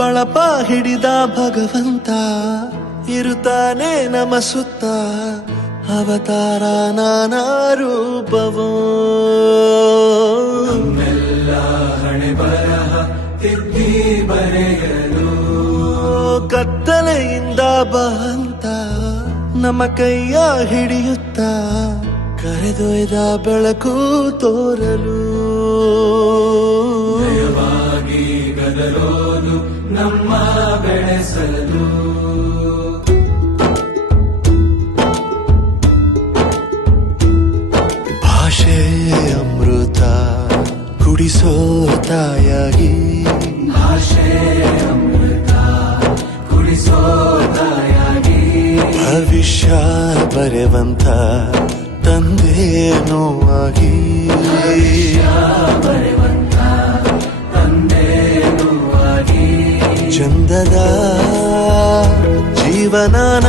ಬಳಪ ಹಿಡಿದ ಭಗವಂತ ಇರುತ್ತಾನೆ ನಮ ಸುತ್ತ ಅವತಾರ ನಾನಾ ರೂಪವೋ ನಮ್ಮೆಲ್ಲ ಹಣೆ ಬರಹ ತಿದ್ದಿ ಬರೆಯಲು ಕತ್ತಲೆಯಿಂದ ಬಂತ ನಮ್ಮ ಕೈಯ ಹಿಡಿಯುತ್ತ ಕರೆದೊಯ್ದ ಬೆಳಕು ತೋರಲು ಭಯವಾಗಿ ಗದರೋದು ನಮ್ಮ ಬೆಳೆಸಲು ಭಾಷೆ ಅಮೃತ ಕುಡಿಸೋ ತಾಯಾಗಿ ಭಾಷೆ ಅಮೃತ ಕುಡಿಸೋ ತಾಯಾಗಿ ಭವಿಷ್ಯ ಬರೆವಂತ ತಂದೇನೋ ಆಗಿ ಬರೆವಂತ ತಂದೇನೂ ಆಗಿ ಚಂದದ ಜೀವನನ